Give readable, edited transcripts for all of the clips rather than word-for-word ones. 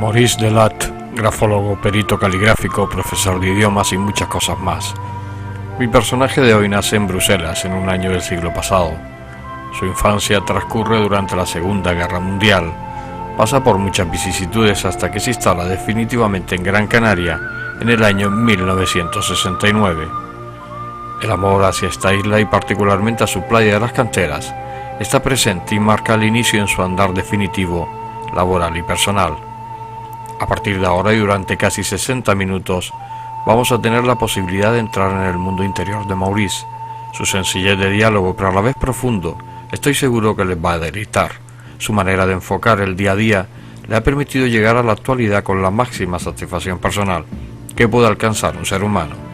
Maurice Delat, grafólogo, perito caligráfico, profesor de idiomas y muchas cosas más. Mi personaje de hoy nace en Bruselas en un año del siglo pasado. Su infancia transcurre durante la Segunda Guerra Mundial. Pasa por muchas vicisitudes hasta que se instala definitivamente en Gran Canaria en el año 1969. El amor hacia esta isla y particularmente a su playa de las Canteras está presente y marca el inicio en su andar definitivo, laboral y personal. A partir de ahora y durante casi 60 minutos vamos a tener la posibilidad de entrar en el mundo interior de Maurice. Su sencillez de diálogo, pero a la vez profundo, estoy seguro que les va a deleitar. Su manera de enfocar el día a día le ha permitido llegar a la actualidad con la máxima satisfacción personal que puede alcanzar un ser humano.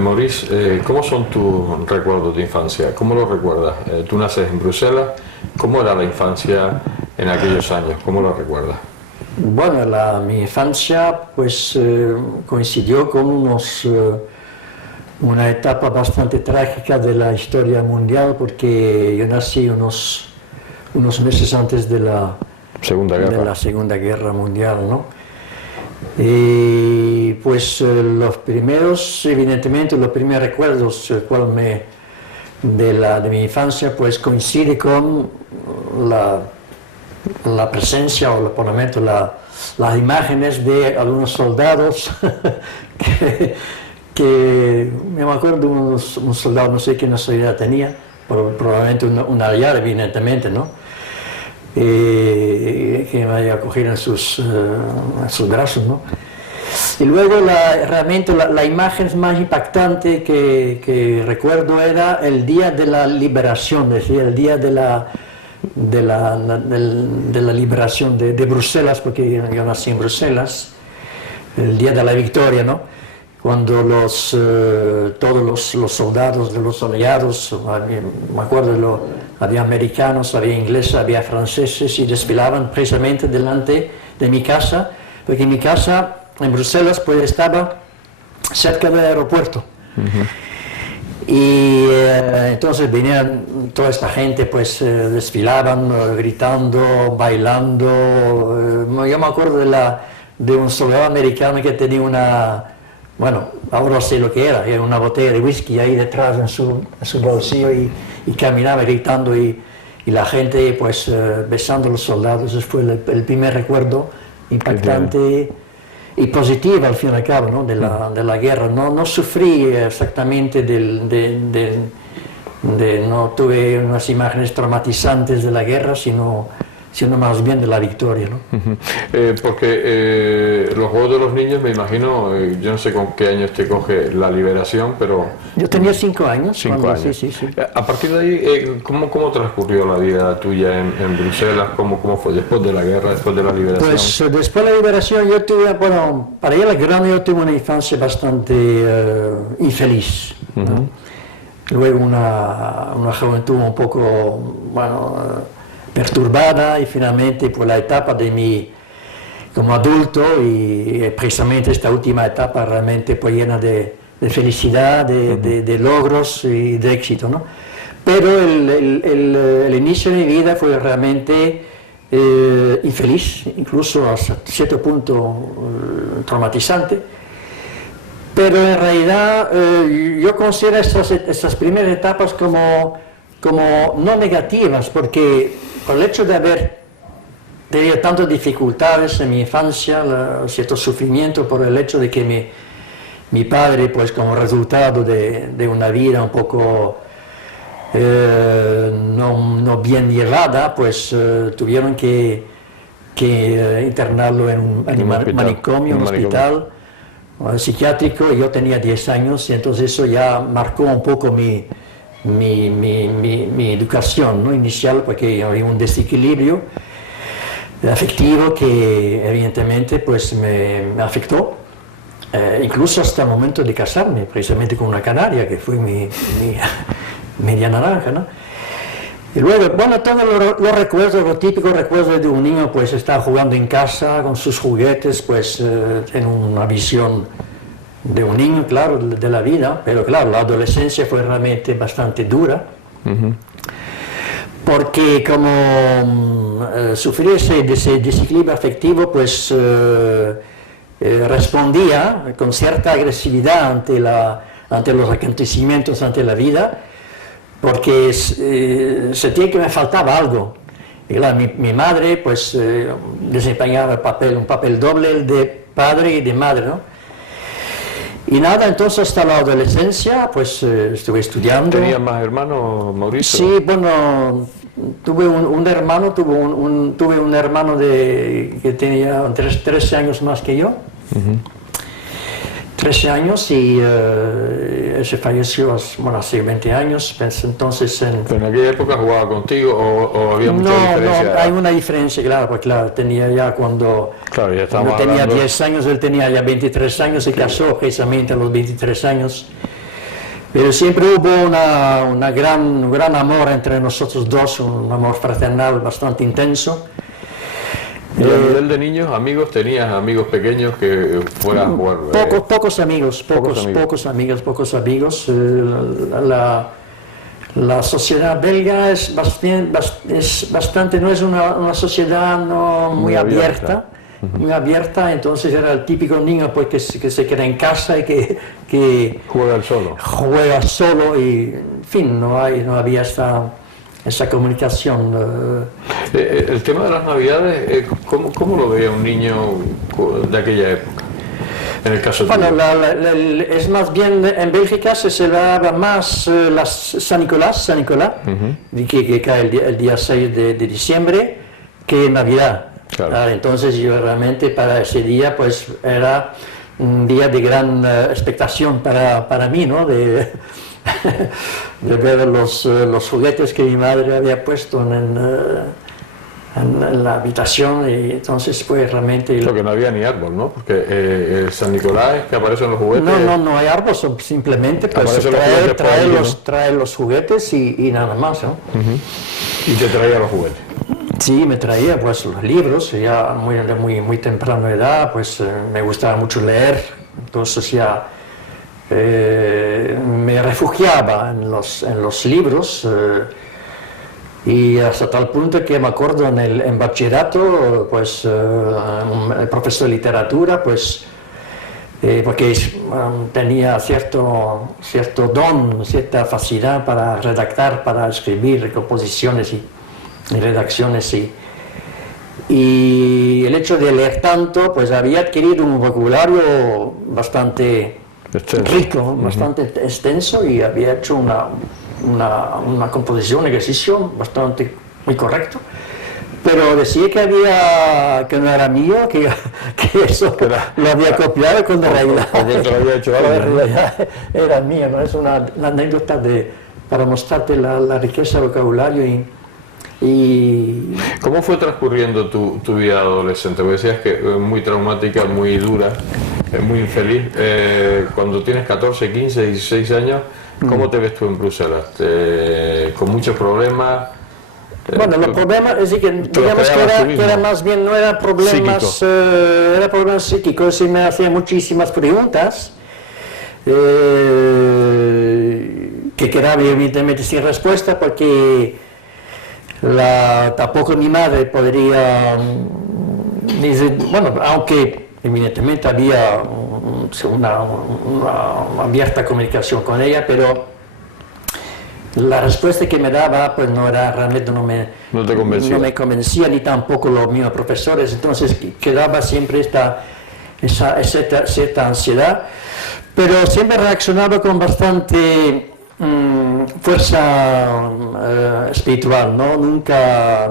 Maurice, ¿cómo son tus recuerdos de infancia? ¿Cómo los recuerdas? Tú naces en Bruselas. ¿Cómo era la infancia en aquellos años? ¿Cómo lo recuerdas? Bueno, mi infancia pues coincidió con una etapa bastante trágica de la historia mundial, porque yo nací unos meses antes de la Segunda Guerra Mundial, ¿no? Y pues los primeros recuerdos de mi infancia pues coincide con la presencia, o por lo menos las imágenes de algunos soldados que me acuerdo de un soldado, no sé qué nacionalidad tenía, probablemente un aliado, evidentemente, ¿no? Que me había cogido en sus brazos, ¿no? Y luego realmente la imagen más impactante que recuerdo era el día de la liberación, es decir, el día de la liberación de Bruselas, porque yo nací en Bruselas, el día de la victoria, ¿no? Cuando todos los soldados de los aliados, me acuerdo, había americanos, había ingleses, había franceses, y desfilaban precisamente delante de mi casa, porque mi casa en Bruselas pues estaba cerca del aeropuerto. Uh-huh. Y entonces venían toda esta gente, pues desfilaban, gritando, bailando. Yo me acuerdo de un soldado americano que tenía ahora sé lo que era una botella de whisky ahí detrás en su bolsillo, y caminaba gritando, y la gente pues besando a los soldados. Ese fue el primer recuerdo impactante y positivo al fin y al cabo, ¿no? de la guerra. No sufrí exactamente no tuve unas imágenes traumatizantes de la guerra, sino más bien de la victoria, ¿no? Porque los Juegos de los Niños, me imagino, yo no sé con qué años te coge la liberación, pero... Yo tenía 5 años. 5 años. Sí. A partir de ahí, ¿cómo transcurrió la vida tuya en Bruselas? ¿Cómo fue después de la guerra, después de la liberación? Pues después de la liberación yo tuve, para ir a la grande, yo tuve una infancia bastante infeliz, ¿no? Uh-huh. Luego una juventud un poco, perturbada, y finalmente por la etapa como adulto, y precisamente esta última etapa realmente pues llena de felicidad, de logros y de éxito, ¿no? Pero el inicio de mi vida fue realmente infeliz, incluso hasta cierto punto traumatizante, pero en realidad yo considero estas primeras etapas como no negativas, porque por el hecho de haber tenido tantas dificultades en mi infancia, cierto sufrimiento por el hecho de que mi padre, pues como resultado de una vida un poco no bien llevada, pues tuvieron que internarlo en un manicomio, un hospital psiquiátrico, y yo tenía 10 años, y entonces eso ya marcó un poco mi educación, ¿no? Inicial, porque había un desequilibrio afectivo que evidentemente pues me afectó. incluso hasta el momento de casarme, precisamente con una canaria, que fue mi media naranja, ¿no? Y luego, bueno, todos los recuerdos, los típicos recuerdos de un niño, pues está jugando en casa con sus juguetes, pues tiene una visión de un niño, claro, de la vida, pero claro, la adolescencia fue realmente bastante dura, porque como sufrí ese desequilibrio afectivo, pues respondía con cierta agresividad ante los acontecimientos, ante la vida, porque sentía que me faltaba algo. Y claro, mi madre pues desempeñaba un papel doble, el de padre y de madre, ¿no? Y nada, entonces hasta la adolescencia pues estuve estudiando. ¿Tenías más hermanos, Mauricio? Sí, bueno, tuve un hermano, tuve un hermano que tenía 13 años más que yo. 13 años y se falleció hace 20 años, entonces... ¿Pero en aquella época jugaba contigo o había mucha diferencia? No, hay una diferencia, claro, porque claro, tenía ya cuando tenía 10 años, él tenía ya 23 años, se casó precisamente a los 23 años. Pero siempre hubo un gran amor entre nosotros dos, un amor fraternal bastante intenso. ¿Y a nivel de niños, amigos, tenías amigos pequeños que fueran a jugar? Pocos amigos. La sociedad belga es bastante, no es una sociedad muy abierta. Muy abierta, entonces era el típico niño pues, que se queda en casa y que juega solo y en fin, no había esa comunicación. El tema de las navidades, ¿cómo lo veía un niño de aquella época? En el caso de es más bien en Bélgica se celebraba más San Nicolás, que cae el día 6 de diciembre, que Navidad. Claro. Entonces yo realmente para ese día pues era un día de gran expectación para mí, ¿no? De ver los juguetes que mi madre había puesto en la habitación, y entonces fue realmente... Lo que no había ni árbol, ¿no? Porque el San Nicolás que aparecen los juguetes... No hay árbol, simplemente pues, trae los juguetes y nada más, ¿no? ¿Y te traía los juguetes? Sí, me traía pues los libros, ya muy temprana edad, pues me gustaba mucho leer, entonces ya me refugiaba en los libros, y hasta tal punto que me acuerdo en bachillerato, pues el profesor de literatura, pues porque tenía cierto don, cierta facilidad para redactar, para escribir composiciones y redacciones, y el hecho de leer tanto, pues había adquirido un vocabulario bastante rico, bastante extenso, y había hecho una composición, un ejercicio muy correcto, pero decía que no era mío, que eso lo había copiado cuando en realidad era mío, ¿no? Es una anécdota para mostrarte la riqueza del vocabulario. Y ¿cómo fue transcurriendo tu vida adolescente? Porque decías que muy traumática, muy dura, muy infeliz. Cuando tienes 14, 15, 16 años, ¿cómo te ves tú en Bruselas? ¿Con muchos problemas? Bueno, los problemas, es decir, que digamos que era más bien, no eran problemas, eran problemas psíquicos, y me hacía muchísimas preguntas que quedaban evidentemente sin respuesta, porque tampoco mi madre podría decir, bueno, aunque evidentemente había una abierta comunicación con ella, pero la respuesta que me daba pues no era realmente, no me convencía, ni tampoco los mismos profesores, entonces quedaba siempre cierta ansiedad, pero siempre reaccionaba con bastante fuerza espiritual, ¿no? Nunca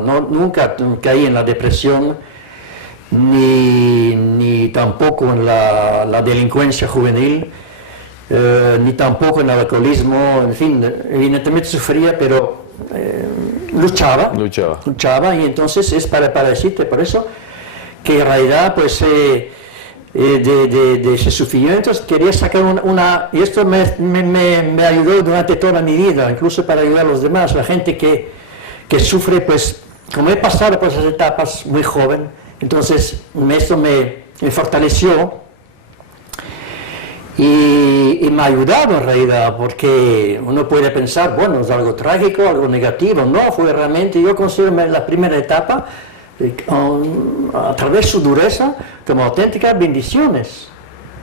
caí en la depresión, ni tampoco en la delincuencia juvenil, ni tampoco en el alcoholismo, en fin, evidentemente sufría, pero luchaba, y entonces es para decirte por eso que en realidad pues de ese sufrimiento. Quería sacar y esto me ayudó durante toda mi vida, incluso para ayudar a los demás, la gente que sufre, pues, como he pasado por esas etapas muy joven, entonces esto me fortaleció. Y me ha ayudado en realidad, porque uno puede pensar, bueno, es algo trágico, algo negativo. No, fue realmente, yo considero la primera etapa, a través de su dureza, como auténticas bendiciones,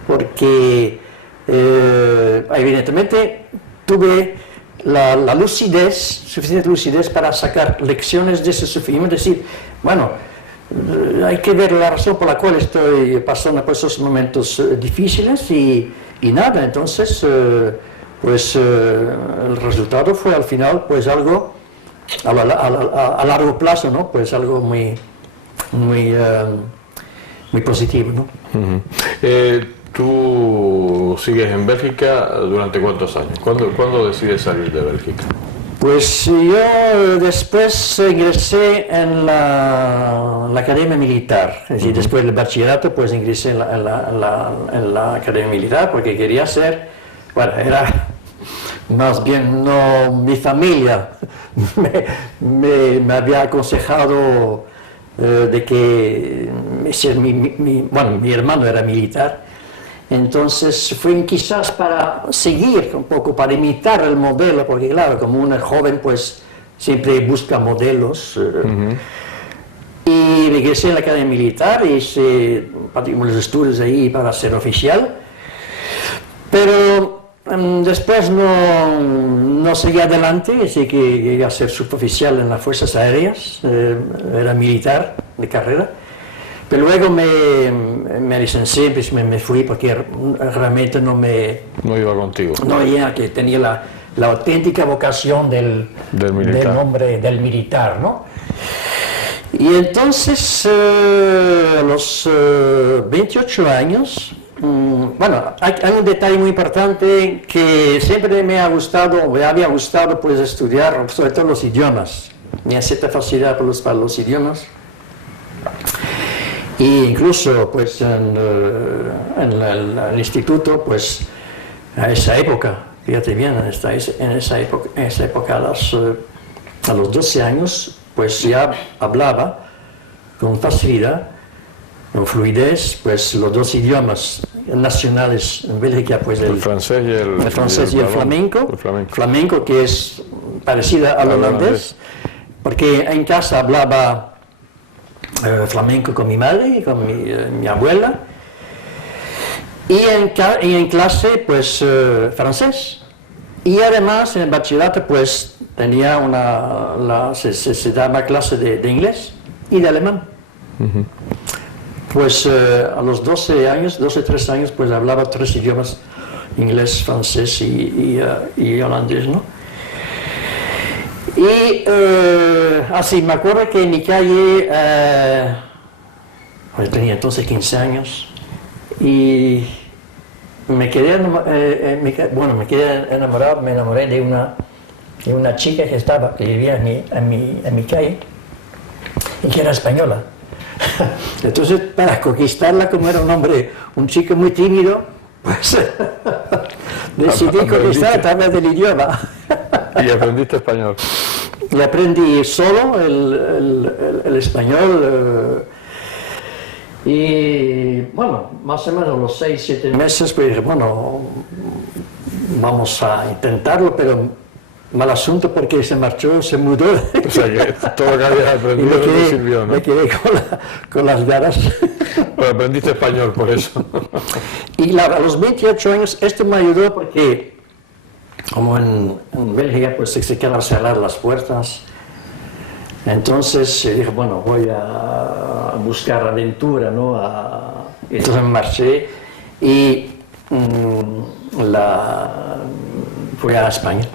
porque evidentemente tuve la lucidez, suficiente lucidez para sacar lecciones de ese sufrimiento, decir, bueno, hay que ver la razón por la cual estoy pasando por esos momentos difíciles y nada, entonces pues el resultado fue al final pues algo a largo plazo, ¿no? Pues algo muy positivo, ¿no? ¿Tú sigues en Bélgica durante cuántos años? ¿Cuándo decides salir de Bélgica? Pues yo después ingresé en la Academia Militar, es decir, después del bachillerato pues ingresé en la Academia Militar porque quería ser, bueno, era más bien no mi familia, me había aconsejado de que mi hermano era militar. Entonces fue quizás para seguir un poco, para imitar el modelo, porque claro, como uno es joven, pues siempre busca modelos. Y regresé a la Academia Militar, hice los estudios ahí para ser oficial, pero después no seguí adelante, así que llegué a ser suboficial en las Fuerzas Aéreas, era militar de carrera. Pero luego me licencié, pues me fui porque realmente no iba contigo. No, ya que tenía la auténtica vocación del hombre, del militar, ¿no? Y entonces, a los 28 años, bueno, hay un detalle muy importante que siempre me había gustado pues estudiar, sobre todo los idiomas. Me hacía cierta facilidad para los idiomas. Y incluso pues en el instituto, pues a esa época, fíjate bien, en esa época a los 12 años, pues ya hablaba con facilidad, con fluidez, pues los dos idiomas nacionales en Bélgica, pues el francés y el flamenco. Flamenco que es parecida al holandés, porque en casa hablaba flamenco con mi madre y con mi abuela, y en clase pues francés, y además en el bachillerato pues tenía se daba clase de inglés y de alemán. Pues a los 13 años pues hablaba 3 idiomas, inglés, francés y holandés, ¿no? Y así, me acuerdo que en mi calle, yo tenía entonces 15 años, y me quedé enamorado, me enamoré de una chica que vivía en mi calle, y que era española. Entonces, para conquistarla, como era un chico muy tímido, pues decidí conquistar a través del idioma. ¿Y aprendiste español? Y aprendí solo el español, y bueno, más o menos los 6-7 meses, pues dije, bueno, vamos a intentarlo, pero mal asunto porque se marchó, se mudó. O sea que todo lo que habías aprendido no te sirvió, ¿no? Me quedé con las ganas. Pero aprendiste español por eso. Y a los 28 años esto me ayudó porque, como en Bélgica, pues se quedan cerrar las puertas. Entonces dije, bueno, voy a buscar aventura, ¿no? Entonces me marché y fui a España.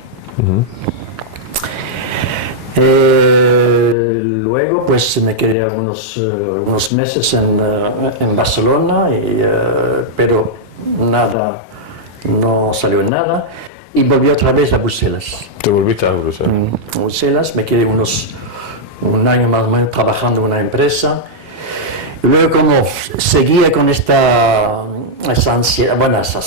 Luego pues me quedé unos meses en Barcelona, pero nada, no salió nada, y volví otra vez a Bruselas. ¿Te volviste a Bruselas? Bruselas, me quedé un año más o menos trabajando en una empresa, Y luego como seguía con esas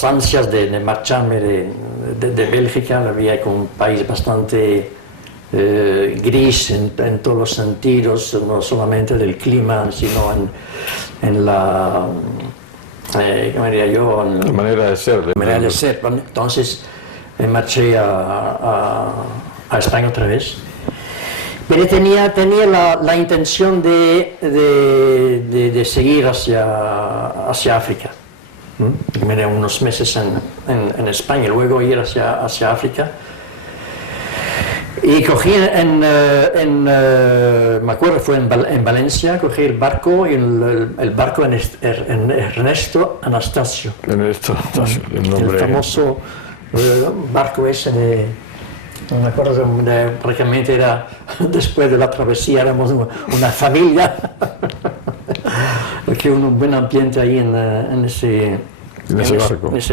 ansias de marcharme de Bélgica, había con un país bastante gris en todos los sentidos, no solamente del clima, sino en la, ¿cómo diría yo? La manera de ser. Manera de ser. Entonces me marché a España otra vez. Pero tenía la intención de seguir hacia África. Miré unos meses en España, luego ir hacia África. Y cogí me acuerdo, fue en Valencia, cogí el barco, y el barco en Ernesto Anastasio. Ernesto Anastasio, el nombre. El famoso barco ese no me acuerdo, prácticamente era, después de la travesía éramos una familia, porque un buen ambiente ahí en ese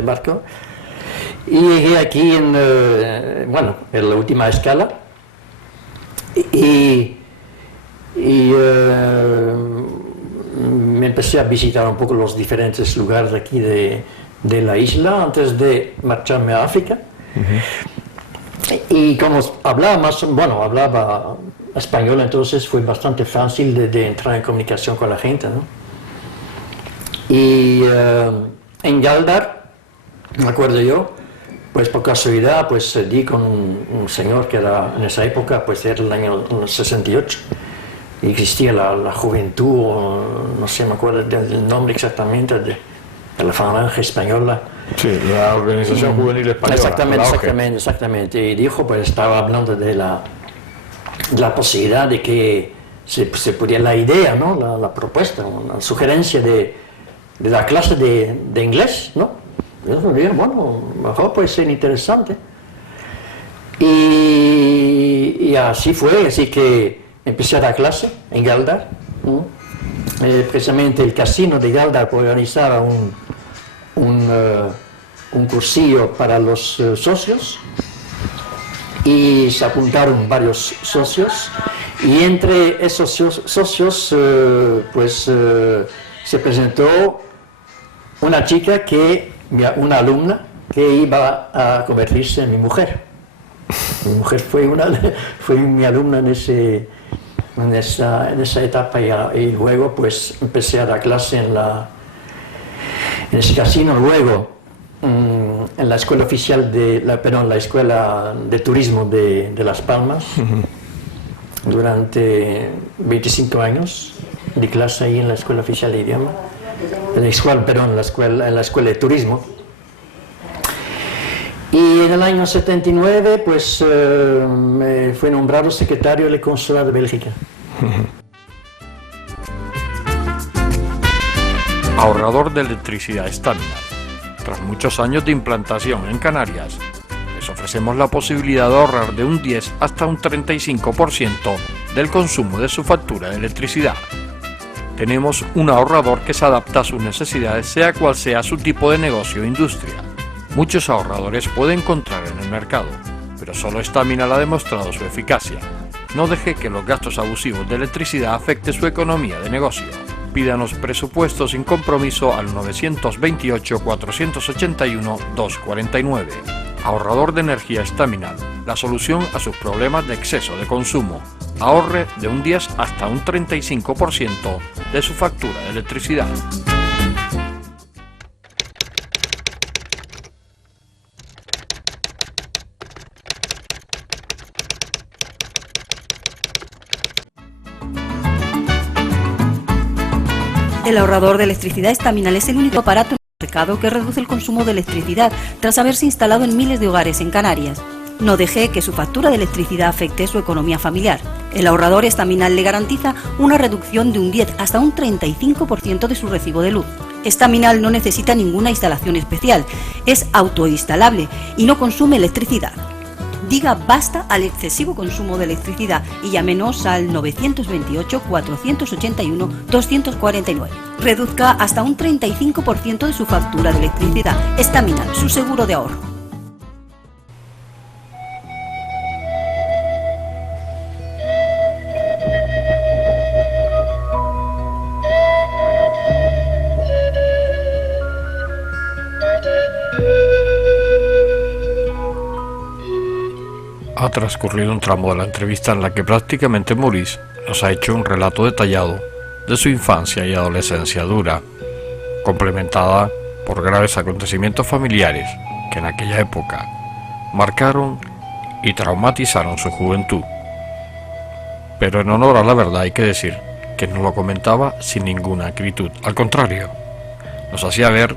barco. Y llegué aquí en la última escala y me empecé a visitar un poco los diferentes lugares de aquí de la isla antes de marcharme a África. Y como hablaba español, entonces fue bastante fácil de entrar en comunicación con la gente, ¿no? Y en Gáldar, me acuerdo yo, pues por casualidad, pues di con un señor que era en esa época, pues era el año 68, y existía la juventud, no sé, me acuerdo del nombre exactamente, de la Falange Española. Sí, la Organización Juvenil Española. Exactamente. Y dijo, pues estaba hablando de la posibilidad de que se pudiera la idea, ¿no? La propuesta, una sugerencia de la clase de inglés, ¿no? Yo dije, bueno, mejor puede ser interesante. Y así fue, así que empecé a dar clase en Gáldar. Precisamente el casino de Gáldar organizaba un cursillo para los socios, y se apuntaron varios socios, y entre esos socios se presentó una chica, una alumna que iba a convertirse en mi mujer. Mi mujer fue mi alumna en esa etapa, y luego pues empecé a dar clase en ese casino, luego en la escuela oficial la escuela de turismo de Las Palmas. Durante 25 años di clase ahí en la escuela oficial de idioma, en la escuela de turismo. Y en el año 79 pues me fui nombrado secretario del consulado de Bélgica. Ahorrador de electricidad Staminar. Tras muchos años de implantación en Canarias, les ofrecemos la posibilidad de ahorrar de un 10 hasta un 35% del consumo de su factura de electricidad. Tenemos un ahorrador que se adapta a sus necesidades, sea cual sea su tipo de negocio o industria. Muchos ahorradores puede encontrar en el mercado, pero solo Staminar ha demostrado su eficacia. No deje que los gastos abusivos de electricidad afecten su economía de negocio. Pídanos presupuesto sin compromiso al 921-481-249. Ahorrador de energía Staminar, la solución a sus problemas de exceso de consumo. Ahorre de un 10 hasta un 35% de su factura de electricidad. El ahorrador de electricidad Staminar es el único aparato en el mercado que reduce el consumo de electricidad tras haberse instalado en miles de hogares en Canarias. No deje que su factura de electricidad afecte su economía familiar. El ahorrador Staminar le garantiza una reducción de un 10 hasta un 35% de su recibo de luz. Staminar no necesita ninguna instalación especial, es autoinstalable y no consume electricidad. Diga basta al excesivo consumo de electricidad y llámenos al 928-481-249. Reduzca hasta un 35% de su factura de electricidad. Staminar, su seguro de ahorro. Ha transcurrido un tramo de la entrevista en la que prácticamente Maurice nos ha hecho un relato detallado de su infancia y adolescencia dura, complementada por graves acontecimientos familiares que en aquella época marcaron y traumatizaron su juventud. Pero en honor a la verdad hay que decir que nos lo comentaba sin ninguna acritud, al contrario, nos hacía ver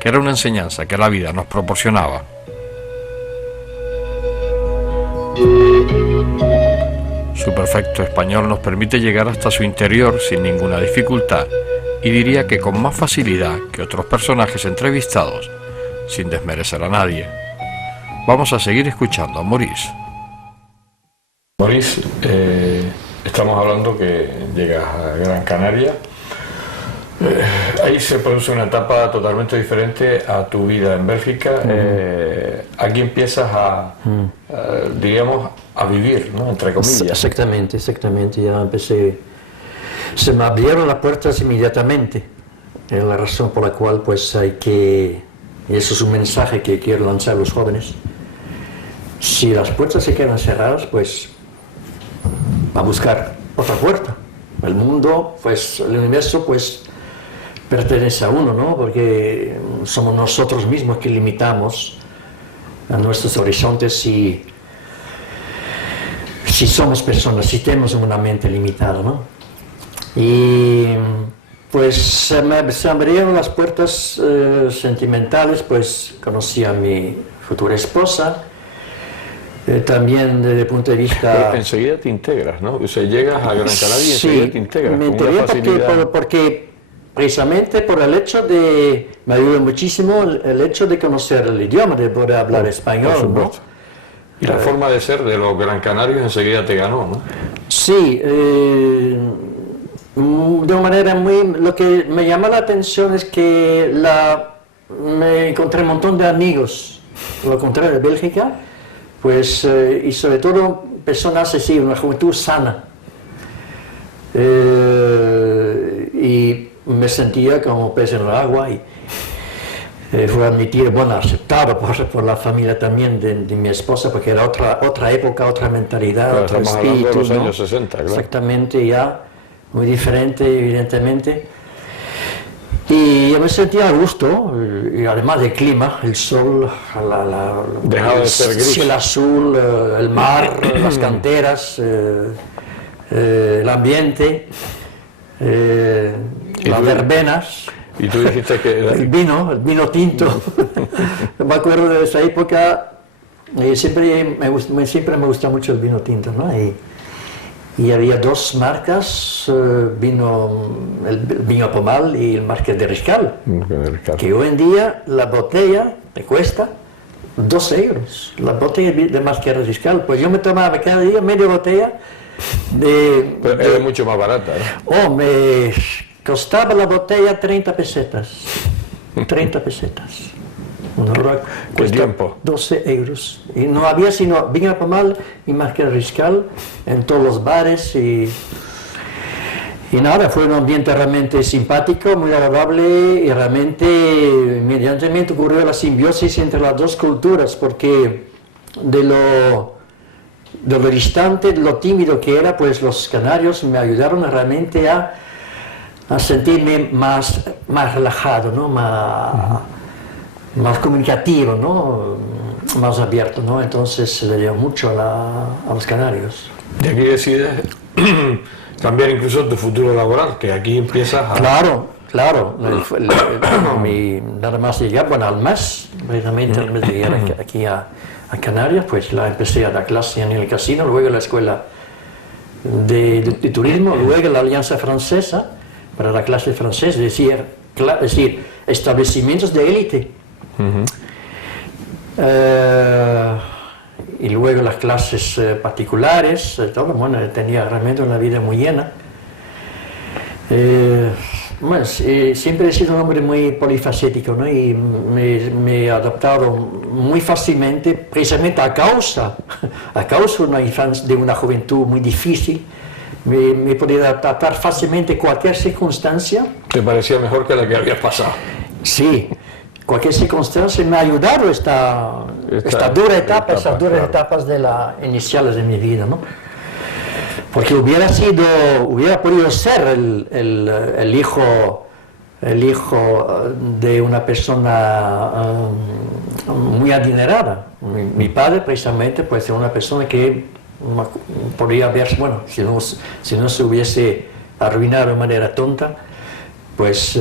que era una enseñanza que la vida nos proporcionaba. Su perfecto español nos permite llegar hasta su interior sin ninguna dificultad y diría que con más facilidad que otros personajes entrevistados, sin desmerecer a nadie. Vamos a seguir escuchando a Maurice. Maurice, estamos hablando que llegas a Gran Canaria. Ahí se produce una etapa totalmente diferente a tu vida en Bélgica. Aquí empiezas diríamos, a vivir, ¿no? Entre comillas. Exactamente, ya empecé. Se me abrieron las puertas inmediatamente. Es la razón por la cual pues hay que, y eso es un mensaje que quiero lanzar a los jóvenes, si las puertas se quedan cerradas, pues a buscar otra puerta. El mundo, pues el universo, pues pertenece a uno, ¿no? Porque somos nosotros mismos que limitamos a nuestros horizontes si somos personas, si tenemos una mente limitada, ¿no? Y pues se me abrieron las puertas sentimentales, pues conocí a mi futura esposa, también desde el punto de vista... Enseguida te integras, ¿no? O sea, llegas a Gran Canaria y enseguida te integras. Me integré porque precisamente por el hecho de... Me ayudó muchísimo el hecho de conocer el idioma, de poder hablar español, ¿no? Y la forma de ser de los gran canarios enseguida te ganó, ¿no? Sí, de una manera muy... Lo que me llama la atención es que me encontré un montón de amigos, lo contrario de Bélgica, pues, y sobre todo personas así, una juventud sana. Y me sentía como pez en el agua y fue admitido, bueno, aceptado por la familia también de mi esposa, porque era otra época, otra mentalidad, claro, otro estamos espíritu, hablando de los ¿no? años 60, claro. Exactamente, ya, muy diferente, evidentemente. Y yo me sentía a gusto, y además del clima, el sol, Dejaba de ser gris. el cielo azul, el mar, las canteras, el ambiente, las verbenas. Y tú dijiste que... El vino tinto. Me acuerdo de esa época, y siempre me gusta mucho el vino tinto, ¿no? Y había dos marcas, el vino Pomal y el Marqués de Riscal, que hoy en día la botella te cuesta 2 euros, la botella de Marqués de Riscal. Pues yo me tomaba cada día media botella Pero era mucho más barata, ¿no? me costaba la botella 30 pesetas. 30 pesetas. ¿Qué tiempo? 12 euros. Y no había sino vino Pomal y Marqués Riscal en todos los bares y nada, fue un ambiente realmente simpático, muy agradable y realmente inmediatamente ocurrió la simbiosis entre las dos culturas porque de lo distante, de lo tímido que era, pues los canarios me ayudaron realmente a sentirme más relajado, ¿no? Más comunicativo, ¿no? Más abierto, ¿no? Entonces se le dio mucho a los canarios. Y aquí decides cambiar incluso tu futuro laboral, que aquí empiezas a... Claro. Nada más llegar, bueno, al mes, precisamente al mes de llegar aquí a Canarias, pues empecé a dar clase en el casino, luego en la escuela de turismo, luego en la Alianza Francesa, para la clase francés, es decir, establecimientos de élite. Y luego las clases particulares, todo, bueno, tenía realmente una vida muy llena. Siempre he sido un hombre muy polifacético, ¿no? Y me he adaptado muy fácilmente, precisamente a causa de una juventud muy difícil. Me he podido adaptar fácilmente a cualquier circunstancia. ¿Te parecía mejor que la que habías pasado? Sí, cualquier circunstancia me ha ayudado esta dura etapa, esas duras etapas iniciales de mi vida, ¿no? Porque hubiera podido ser el hijo de una persona muy adinerada. Mi padre precisamente pues era una persona que podría haber, bueno, si no se hubiese arruinado de manera tonta, pues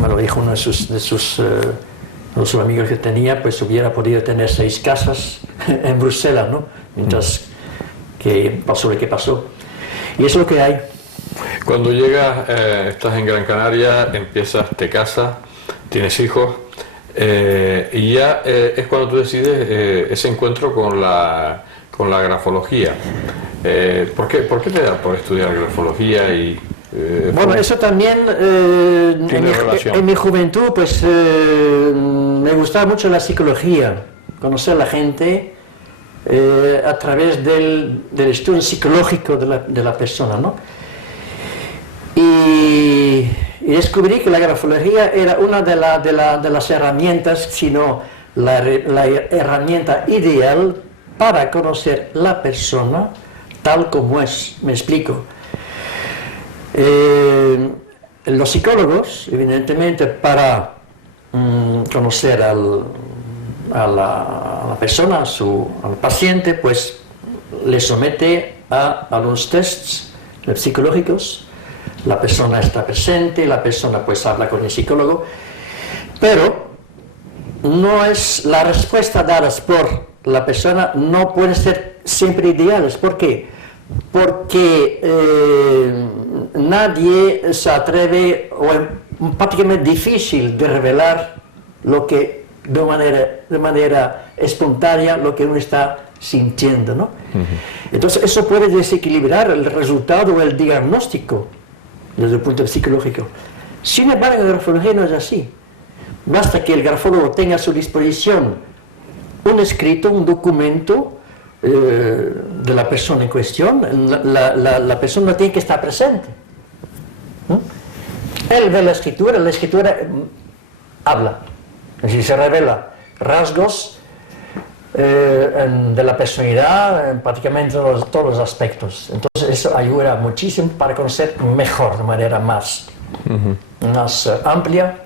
me lo dijo uno de sus amigos que tenía, pues hubiera podido tener 6 casas en Bruselas, ¿no? Mientras que pasó lo que pasó. Y eso es lo que hay. Cuando llegas, estás en Gran Canaria, te casas, tienes hijos, y ya es cuando tú decides ese encuentro con la grafología. ¿Por qué te da por estudiar grafología? Bueno, eso también, en mi juventud, pues me gustaba mucho la psicología, conocer a la gente a través del estudio psicológico de la persona, ¿no? Y descubrí que la grafología era una de las herramientas, sino la herramienta ideal para conocer la persona tal como es. Me explico. Los psicólogos, evidentemente, para conocer a la persona, al paciente, pues le somete a los tests psicológicos. La persona está presente, la persona pues habla con el psicólogo, pero no es la respuesta dadas por la persona no puede ser siempre ideales. ¿Por qué? Porque nadie se atreve, o es prácticamente difícil de revelar lo que de manera espontánea lo que uno está sintiendo, ¿no? Entonces eso puede desequilibrar el resultado o el diagnóstico desde el punto de vista psicológico. Sin embargo, en la grafología no es así. Basta que el grafólogo tenga a su disposición un escrito, un documento de la persona en cuestión. La persona tiene que estar presente. Él ve la escritura habla. Es decir, se revela rasgos de la personalidad en prácticamente todos los aspectos. Entonces eso ayuda muchísimo para conocer mejor, de manera más amplia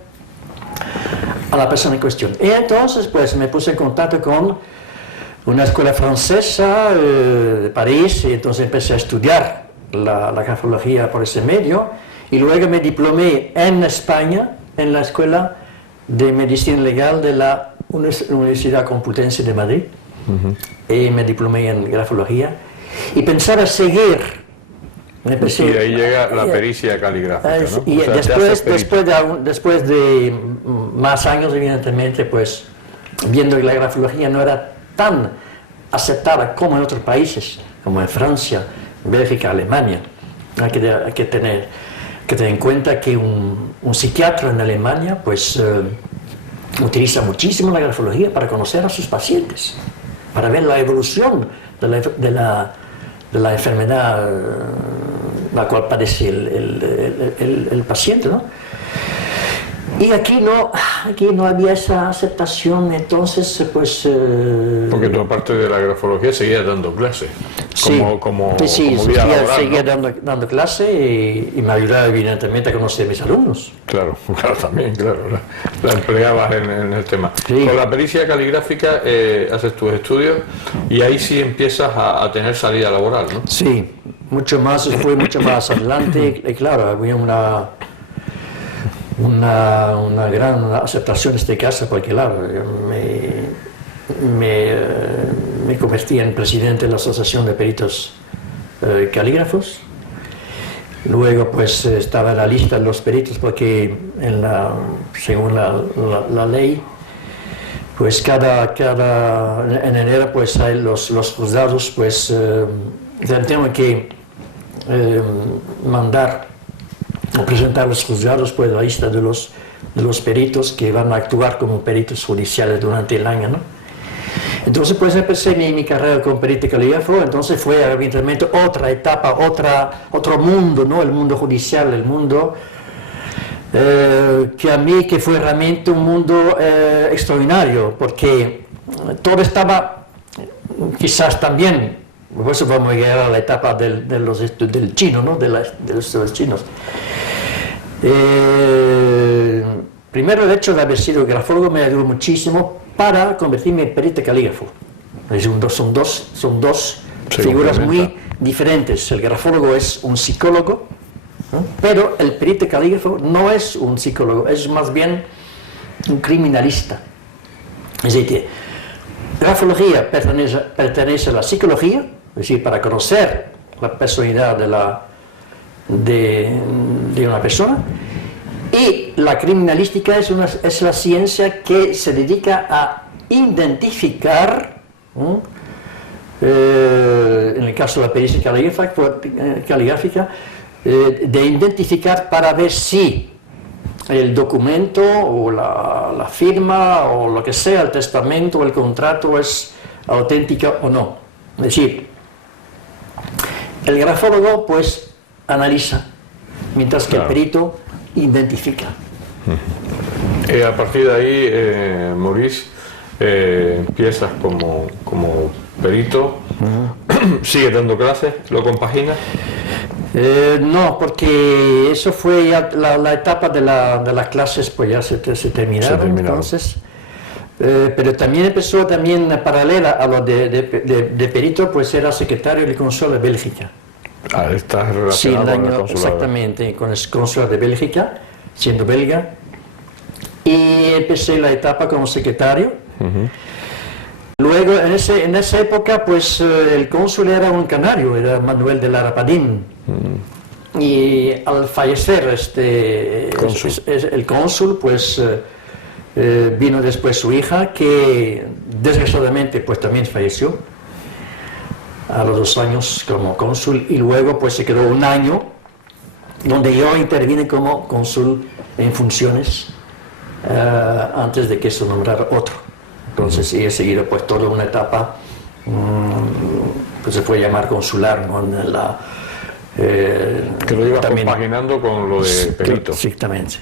a la persona en cuestión. Y entonces pues me puse en contacto con una escuela francesa de París, y entonces empecé a estudiar la grafología por ese medio, y luego me diplomé en España en la Escuela de Medicina Legal de la Universidad Complutense de Madrid, y me diplomé en grafología y pensaba seguir. Y ahí llega la pericia caligráfica, ¿no? Y después de más años, evidentemente, pues viendo que la grafología no era tan aceptada como en otros países, como en Francia, Bélgica, Alemania. Hay que tener en cuenta que un psiquiatra en Alemania pues utiliza muchísimo la grafología para conocer a sus pacientes, para ver la evolución de la enfermedad la cual padece el paciente, ¿no? Y aquí no había esa aceptación, entonces pues... Porque tú, aparte de la grafología, seguías dando clases, como seguía dando clase, y me ayudaba evidentemente a conocer a mis alumnos. Claro, también, la empleabas en el tema. Sí. Con la pericia caligráfica haces tus estudios y ahí sí empiezas a tener salida laboral, ¿no? Sí, fue mucho más adelante, y claro, había una gran aceptación de este caso, porque claro, me convertí en presidente de la Asociación de Peritos Calígrafos. Luego pues estaba en la lista de los peritos, porque según la ley, pues en enero pues hay los juzgados pues tengo que mandar o presentar los juzgados pues la lista de los peritos que van a actuar como peritos judiciales durante el año, ¿no? Entonces pues empecé mi carrera como perito calígrafo. Entonces fue evidentemente otra etapa, otro mundo, ¿no? El mundo judicial, el mundo que a mí que fue realmente un mundo extraordinario, porque todo estaba, quizás también, por eso vamos a llegar a la etapa del chino, ¿no? de los estudios chinos. Primero el hecho de haber sido grafólogo me ayudó muchísimo para convertirme en perito calígrafo. Son dos figuras muy diferentes. El grafólogo es un psicólogo, ¿no? Pero el perito calígrafo no es un psicólogo, es más bien un criminalista. Es decir, grafología pertenece a la psicología, es decir, para conocer la personalidad de una persona, y la criminalística es la ciencia que se dedica a identificar, en el caso de la pericia caligráfica, de identificar para ver si el documento o la firma o lo que sea, el testamento o el contrato es auténtica o no. Es decir, el grafólogo pues analiza, mientras que el perito identifica. A partir de ahí, Maurice, empiezas como perito, ¿sigues dando clases? ¿Lo compaginas? No, porque eso fue ya la etapa de las clases, pues ya se terminaron. Entonces, pero también empezó paralela a lo de perito, pues era secretario del consulado de Bélgica. Estás relacionado con el consulado. Exactamente, con el consulado de Bélgica, siendo belga, y empecé la etapa como secretario. Luego, en esa época, pues el cónsul era un canario, era Manuel de Lara Padín. Y al fallecer el cónsul, pues vino después su hija, que desgraciadamente pues también falleció a los 2 años como cónsul, y luego pues se quedó un año donde yo intervine como cónsul en funciones antes de que se nombrara otro. Entonces he seguido pues toda una etapa, pues se puede llamar consular, ¿no? Que lo llevas compaginando con lo de perito. Exactamente.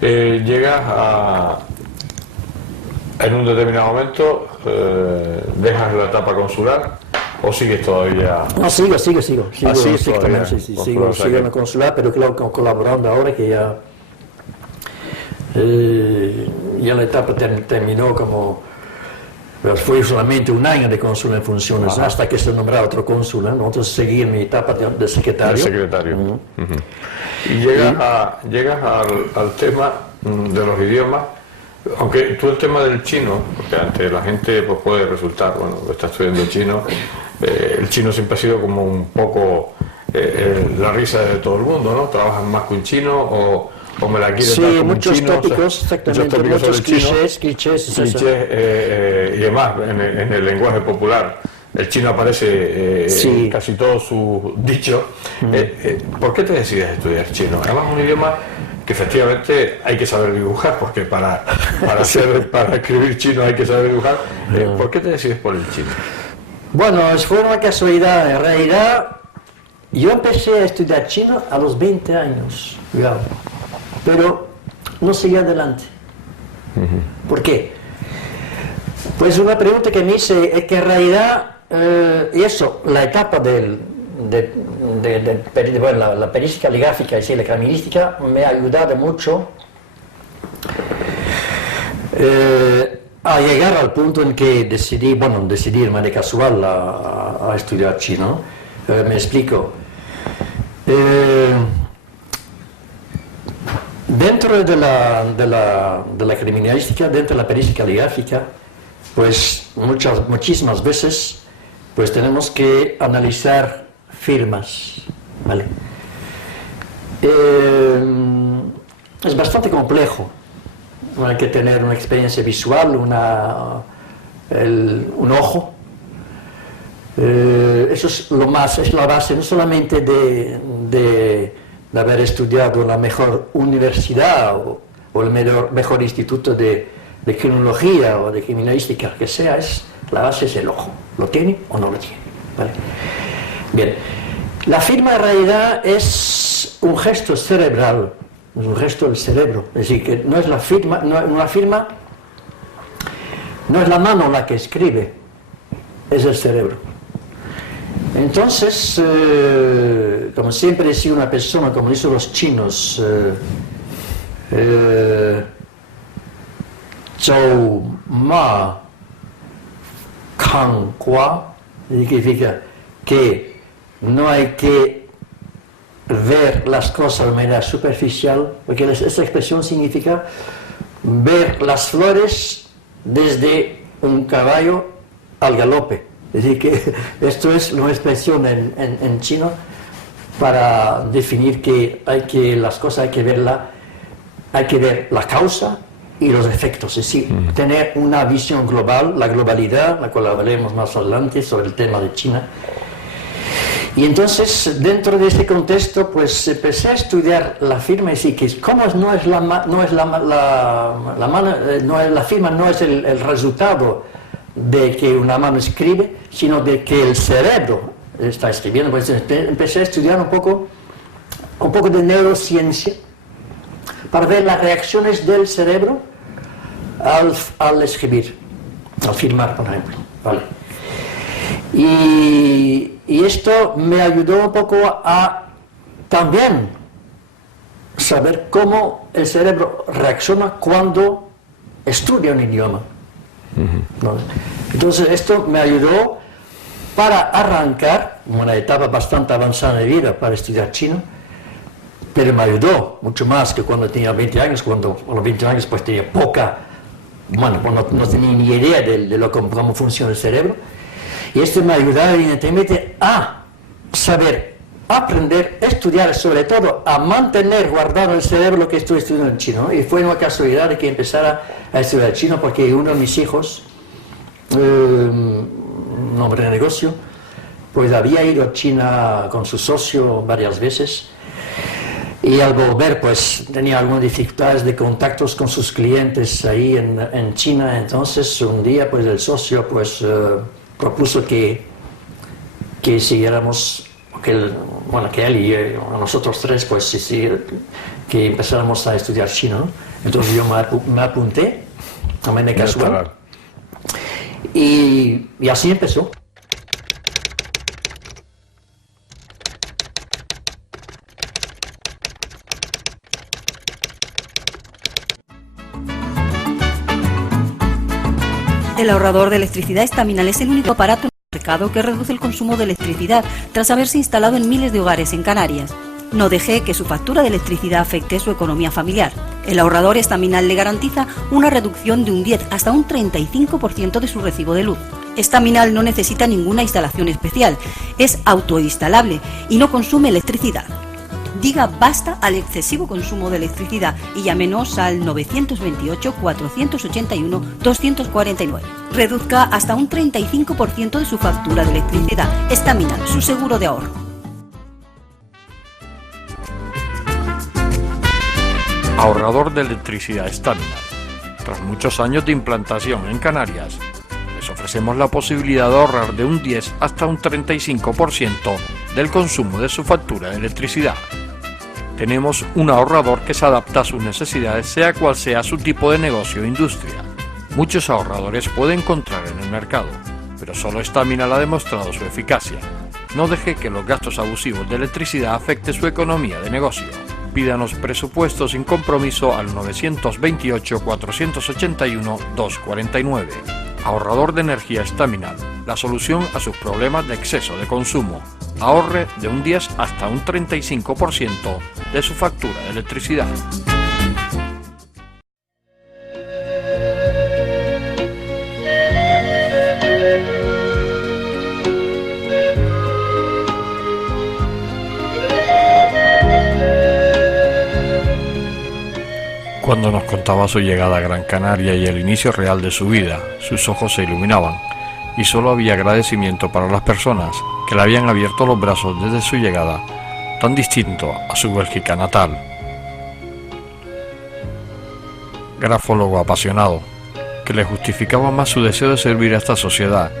Llegas en un determinado momento, dejas la etapa consular o sigues todavía. No, sigo exactamente, sigo en la consular, pero claro, colaborando ahora que ya la etapa terminó como. Pero fue solamente un año de cónsul en funciones, hasta que se nombrara otro cónsul, ¿no? Entonces seguí en mi etapa de secretario. Y llegas al tema de los idiomas, aunque tú el tema del chino, porque ante la gente pues, puede resultar, bueno, está estudiando chino, el chino siempre ha sido como un poco la risa de todo el mundo, ¿no? Trabajas más que un chino o me la quieres dar como muchos un chino, tópicos, exactamente, muchos clichés, y demás, en el lenguaje popular. El chino aparece en casi todos sus dichos. ¿Por qué te decides estudiar chino? Además, un idioma que efectivamente hay que saber dibujar, porque para escribir chino hay que saber dibujar. ¿Por qué te decides por el chino? Bueno, fue una casualidad. En realidad, yo empecé a estudiar chino a los 20 años, cuidado, pero no seguí adelante. ¿Por qué? Pues una pregunta que me hice es que en realidad, la etapa la pericia caligráfica, es decir, la criminalística, me ha ayudado mucho a llegar al punto en que decidí de manera casual a estudiar chino. Me explico. Dentro de la criminalística, dentro de la pericia caligráfica, pues muchísimas veces pues tenemos que analizar firmas, ¿vale? Es bastante complejo. Hay que tener una experiencia visual, un ojo. Eso es la base no solamente de haber estudiado en la mejor universidad o el mejor instituto de criminología o de criminalística que sea, la base es el ojo. ¿Lo tiene o no lo tiene? ¿Vale? Bien, la firma en realidad es un gesto cerebral es un resto del cerebro. Es decir, que no es la firma, no es la mano la que escribe, es el cerebro. Entonces, como siempre decía una persona, como dicen los chinos, Zhou Ma Kang Hua, significa que no hay que ver las cosas de manera superficial, porque esa expresión significa ver las flores desde un caballo al galope. Es decir, que esto es una expresión en chino para definir que las cosas hay que ver la causa y los efectos, es decir, tener una visión global, la globalidad, la cual hablaremos más adelante sobre el tema de China. Y entonces, dentro de este contexto, pues empecé a estudiar la firma, es decir, que cómo no es la firma, no es el resultado de que una mano escribe, sino de que el cerebro está escribiendo. Pues empecé a estudiar un poco de neurociencia para ver las reacciones del cerebro al escribir, al firmar, por ejemplo, ¿vale? Y esto me ayudó un poco a también saber cómo el cerebro reacciona cuando estudia un idioma. ¿No? Entonces esto me ayudó para arrancar una etapa bastante avanzada de vida para estudiar chino, pero me ayudó mucho más que cuando tenía 20 años, cuando a los 20 años pues tenía no tenía ni idea de cómo funciona el cerebro. Y esto me ayudó evidentemente a saber, aprender, estudiar, sobre todo a mantener guardado en el cerebro lo que estoy estudiando en chino, ¿no? Y fue una casualidad de que empezara a estudiar chino porque uno de mis hijos, un hombre de negocio, pues había ido a China con su socio varias veces y al volver pues tenía algunas dificultades de contactos con sus clientes ahí en China. Entonces un día pues el socio pues propuso que siguiéramos, que él y nosotros tres pues que empezáramos a estudiar chino, ¿no? Entonces yo me apunté a manera casual y así empezó. El ahorrador de electricidad estaminal es el único aparato en el mercado que reduce el consumo de electricidad tras haberse instalado en miles de hogares en Canarias. No deje que su factura de electricidad afecte su economía familiar. El ahorrador estaminal le garantiza una reducción de un 10 hasta un 35% de su recibo de luz. Estaminal no necesita ninguna instalación especial, es autoinstalable y no consume electricidad. Diga basta al excesivo consumo de electricidad y llámenos al 928-481-249. Reduzca hasta un 35% de su factura de electricidad. Estaminal, su seguro de ahorro. Ahorrador de electricidad Estaminal. Tras muchos años de implantación en Canarias, les ofrecemos la posibilidad de ahorrar de un 10 hasta un 35% del consumo de su factura de electricidad. Tenemos un ahorrador que se adapta a sus necesidades, sea cual sea su tipo de negocio o industria. Muchos ahorradores puede encontrar en el mercado, pero solo Estaminal ha demostrado su eficacia. No deje que los gastos abusivos de electricidad afecten su economía de negocio. Pídanos presupuesto sin compromiso al 928-481-249. Ahorrador de energía Estaminal, la solución a sus problemas de exceso de consumo. Ahorre de un 10 hasta un 35% de su factura de electricidad. Cuando nos contaba su llegada a Gran Canaria y el inicio real de su vida, sus ojos se iluminaban y solo había agradecimiento para las personas que le habían abierto los brazos desde su llegada, tan distinto a su Bélgica natal. Grafólogo apasionado, que le justificaba más su deseo de servir a esta sociedad,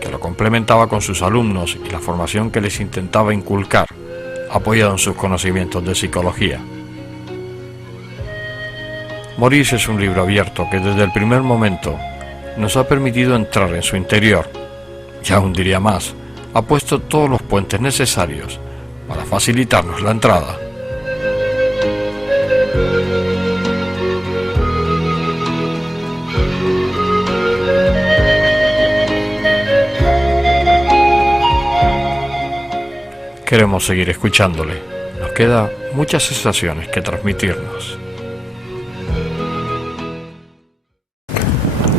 que lo complementaba con sus alumnos y la formación que les intentaba inculcar, apoyado en sus conocimientos de psicología. Maurice es un libro abierto que desde el primer momento nos ha permitido entrar en su interior, y aún diría más, ha puesto todos los puentes necesarios para facilitarnos la entrada. Queremos seguir escuchándole. Nos queda muchas sensaciones que transmitirnos.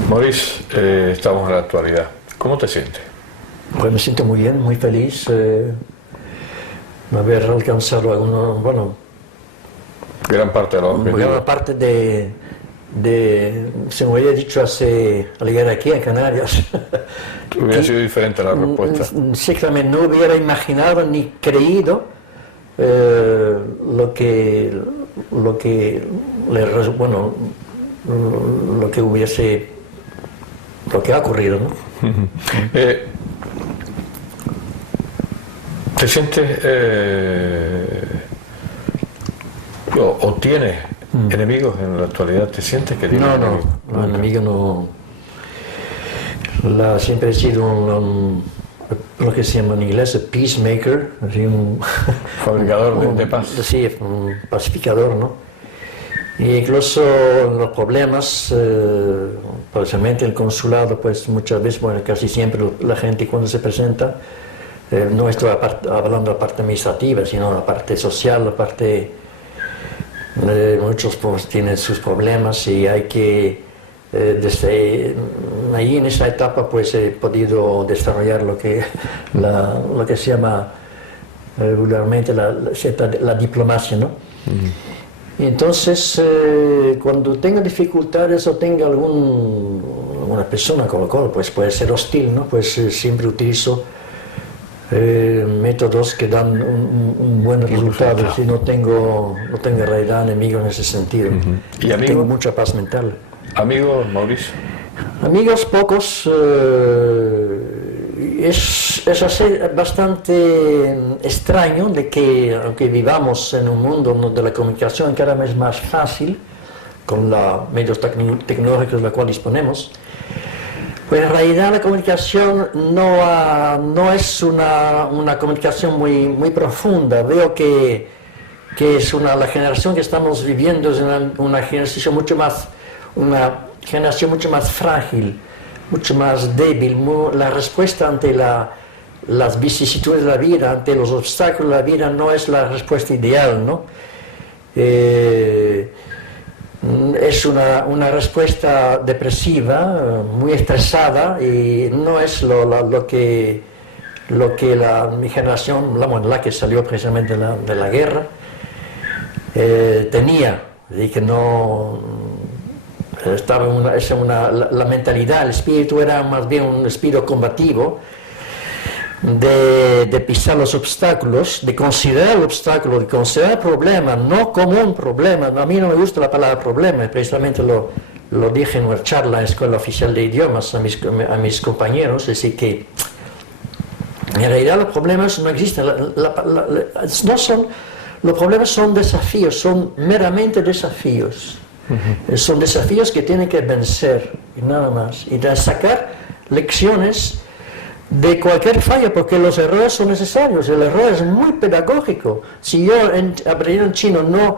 Maurice, estamos en la actualidad. ¿Cómo te sientes? Pues me siento muy bien, muy feliz de haber alcanzado algunos, bueno, Gran parte de los objetivos. gran parte se me había dicho al llegar aquí a Canarias. Hubiera sido diferente la respuesta. Sí, que no hubiera imaginado ni creído lo que ha ocurrido, ¿no? ¿Te sientes o tienes enemigos en la actualidad? ¿Te sientes que tienes enemigos? No, enemigo no. Siempre he sido lo que se llama en inglés peacemaker, así Fabricador de paz. Sí, un pacificador, ¿no? Y incluso los problemas, precisamente el consulado, pues muchas veces, bueno, casi siempre la gente cuando se presenta, no estoy hablando de la parte administrativa, sino la parte social, la parte... muchos pues, tienen sus problemas y hay que, desde ahí en esa etapa, pues he podido desarrollar lo que se llama vulgarmente la diplomacia, ¿no? Y entonces, cuando tenga dificultades o tenga alguna persona con la cual pues, puede ser hostil, ¿no? Pues siempre utilizo métodos que dan un buen resultado. Si no tengo en realidad enemigos en ese sentido. ¿Y amigos? Tengo mucha paz mental. ¿Amigos, Maurice? Amigos pocos. Es así bastante extraño de que, aunque vivamos en un mundo donde la comunicación cada vez es más fácil, con los medios tecnológicos de los cuales disponemos, pues en realidad la comunicación no es una comunicación muy profunda. Veo que es la generación que estamos viviendo es una generación mucho más frágil, mucho más débil. La respuesta ante las vicisitudes de la vida, ante los obstáculos de la vida, no es la respuesta ideal, ¿no? Es una respuesta depresiva, muy estresada, y no es lo que mi generación, la que salió precisamente de la guerra, tenía, y que no estaba la mentalidad, el espíritu era más bien un espíritu combativo, de pisar los obstáculos, de considerar el obstáculo, de considerar el problema, no como un problema. A mí no me gusta la palabra problema, precisamente lo dije en una charla en la Escuela Oficial de Idiomas a mis compañeros, es decir que en realidad los problemas no existen, los problemas son desafíos, son meramente desafíos. Son desafíos que tienen que vencer, y nada más, y de sacar lecciones de cualquier falla, porque los errores son necesarios. El error es muy pedagógico. Si yo aprendiendo chino no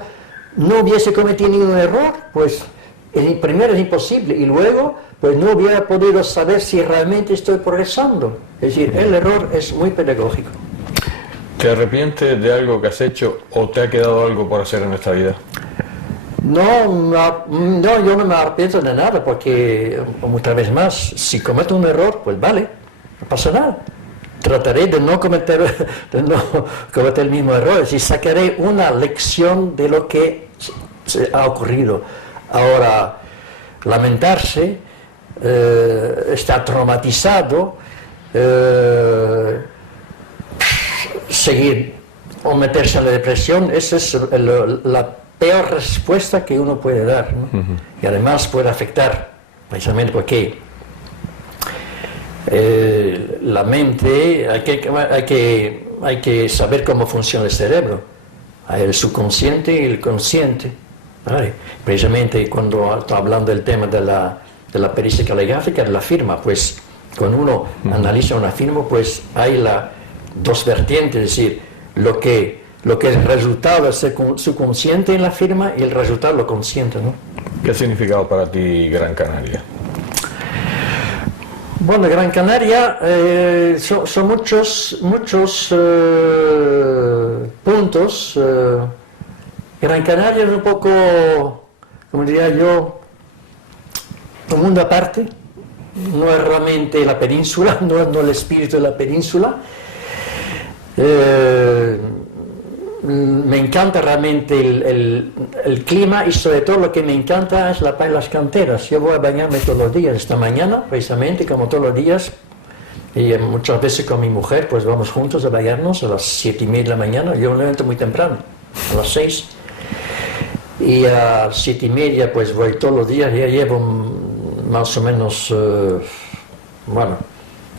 hubiese cometido ningún error, pues primero es imposible, y luego pues no hubiera podido saber si realmente estoy progresando. Es decir, el error es muy pedagógico. ¿Te arrepientes de algo que has hecho o te ha quedado algo por hacer en esta vida? No, yo no me arrepiento de nada, porque otra vez más, si cometo un error, pues vale, no pasa nada. Trataré de no cometer el mismo error, es decir, sacaré una lección de lo que ha ocurrido. Ahora, lamentarse, estar traumatizado, seguir o meterse en la depresión, esa es la peor respuesta que uno puede dar, ¿no? Y además puede afectar, precisamente porque la mente, hay que saber cómo funciona el cerebro. Hay el subconsciente y el consciente. ¿vale? Precisamente cuando estoy hablando del tema de la pericia caligráfica, de la firma, pues cuando uno analiza una firma, pues hay dos vertientes, es decir, lo que es el resultado es subconsciente en la firma y el resultado lo consciente, ¿no? ¿Qué ha significado para ti Gran Canaria? Bueno, Gran Canaria son muchos puntos. Gran Canaria es un poco, como diría yo, un mundo aparte. No es realmente la península, no es el espíritu de la península. Me encanta realmente el clima y sobre todo lo que me encanta es las canteras. Yo voy a bañarme todos los días, esta mañana precisamente, como todos los días, y muchas veces con mi mujer pues vamos juntos a bañarnos a las 7:30 de la mañana. Yo me levanto muy temprano, a las 6, y a las 7:30 pues voy todos los días. Ya llevo más o menos,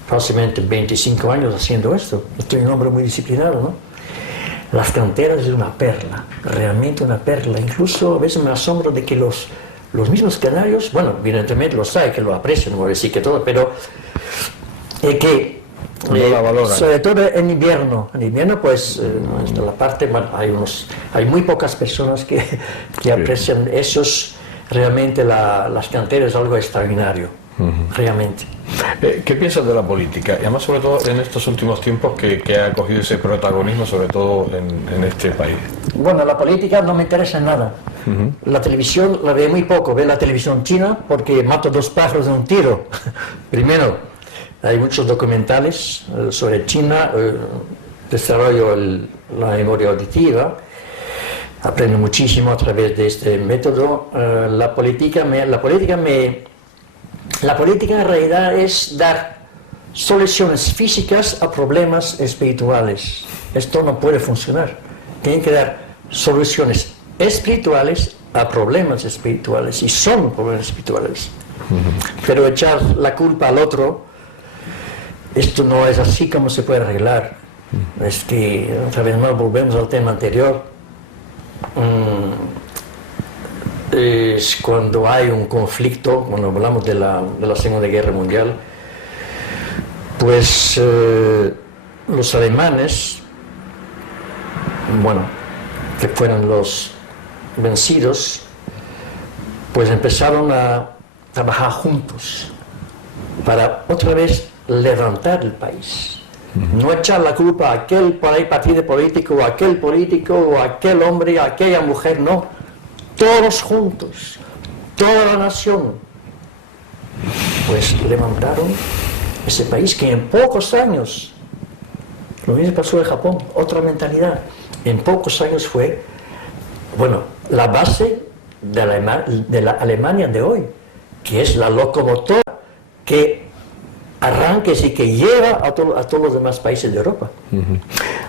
fácilmente 25 años haciendo esto. Estoy un hombre muy disciplinado, ¿no? Las canteras es una perla, realmente una perla. Incluso a veces me asombro de que los mismos canarios, bueno, evidentemente lo saben, que lo aprecian, no voy a decir que todo, pero que no la valoran. Sobre todo en invierno pues hasta la parte, bueno, hay muy pocas personas que aprecian esos, realmente las canteras es algo extraordinario, realmente. ¿Qué piensas de la política? Y además, sobre todo en estos últimos tiempos que ha cogido ese protagonismo, sobre todo en este país. Bueno, la política no me interesa en nada. La televisión la veo muy poco. Veo la televisión china porque mato 2 pájaros de un tiro. Primero, hay muchos documentales sobre China, desarrollo la memoria auditiva, aprendo muchísimo a través de este método. La política en realidad es dar soluciones físicas a problemas espirituales. Esto no puede funcionar. Tienen que dar soluciones espirituales a problemas espirituales, y son problemas espirituales. Pero echar la culpa al otro, esto no es así como se puede arreglar. Es que, otra vez más, volvemos al tema anterior. Es cuando hay un conflicto, cuando hablamos de la Segunda Guerra Mundial, pues los alemanes, bueno, que fueron los vencidos, pues empezaron a trabajar juntos para otra vez levantar el país. No echar la culpa a aquel partido político, o a aquel político, o a aquel hombre, a aquella mujer, no. Todos juntos, toda la nación, pues levantaron ese país que en pocos años, lo mismo pasó en Japón, otra mentalidad, en pocos años fue, bueno, la base de la Alemania de hoy, que es la locomotora que arranques y que lleva a todos los demás países de Europa.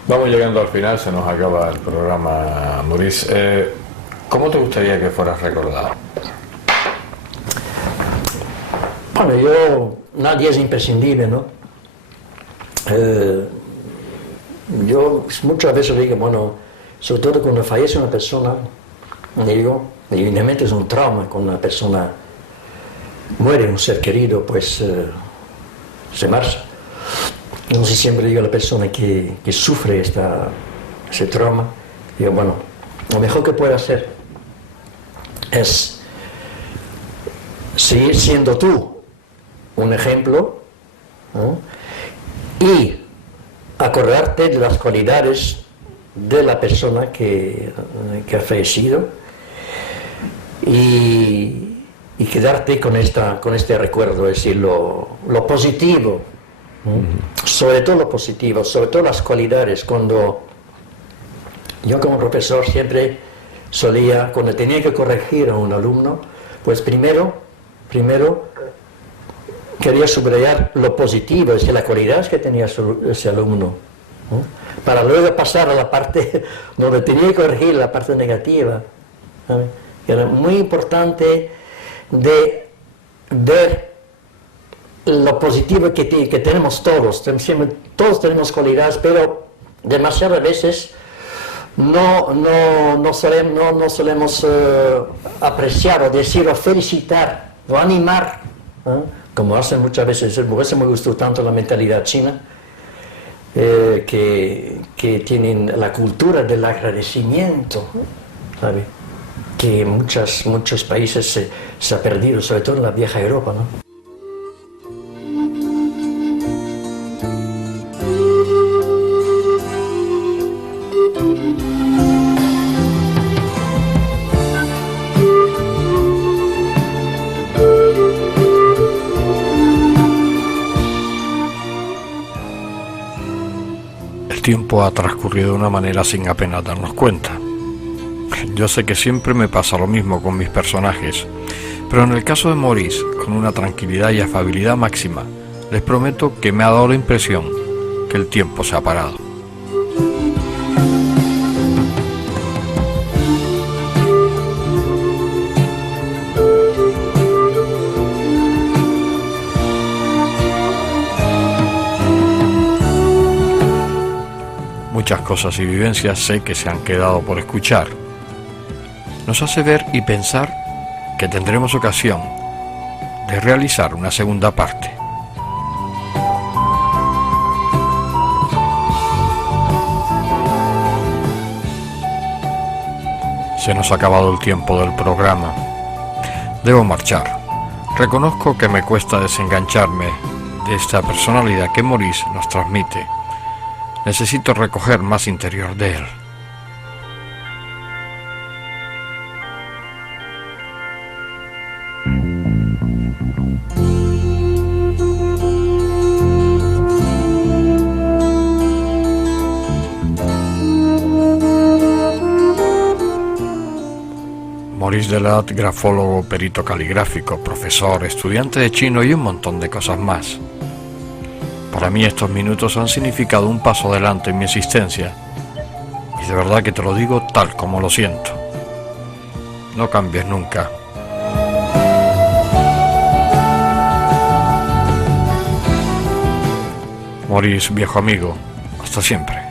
Vamos llegando al final, se nos acaba el programa, Maurice. ¿Cómo te gustaría que fueras recordado? Bueno, nadie es imprescindible, ¿no? Yo muchas veces digo, bueno, sobre todo cuando fallece una persona, digo, evidentemente es un trauma cuando una persona muere, un ser querido, pues se marcha. No sé, siempre digo a la persona que sufre ese trauma, digo, bueno, lo mejor que puede hacer es seguir siendo tú un ejemplo, ¿no? Y acordarte de las cualidades de la persona que ha fallecido y quedarte con este recuerdo, es decir, lo positivo, ¿no? Sobre todo lo positivo, sobre todo las cualidades. Cuando yo como profesor siempre solía, cuando tenía que corregir a un alumno, pues primero quería subrayar lo positivo, es decir, las cualidades que tenía ese alumno, ¿no? Para luego pasar a la parte donde tenía que corregir la parte negativa, ¿sabes? Era muy importante de ver lo positivo que tenemos todos. Todos tenemos cualidades, pero demasiadas veces no solemos apreciar o decir o felicitar o animar, como hacen muchas veces. Por eso me gustó tanto la mentalidad china, que tienen la cultura del agradecimiento, ¿sabe? Que en muchos países se ha perdido, sobre todo en la vieja Europa, ¿no? El tiempo ha transcurrido de una manera sin apenas darnos cuenta. Yo sé que siempre me pasa lo mismo con mis personajes, pero en el caso de Maurice, con una tranquilidad y afabilidad máxima, les prometo que me ha dado la impresión que el tiempo se ha parado. Muchas cosas y vivencias sé que se han quedado por escuchar. Nos hace ver y pensar que tendremos ocasión de realizar una segunda parte. Se nos ha acabado el tiempo del programa. Debo marchar. Reconozco que me cuesta desengancharme de esta personalidad que Maurice nos transmite. Necesito recoger más interior de él. Maurice Delat, grafólogo, perito caligráfico, profesor, estudiante de chino y un montón de cosas más. Para mí estos minutos han significado un paso adelante en mi existencia, y de verdad que te lo digo tal como lo siento. No cambies nunca. Maurice, viejo amigo, hasta siempre.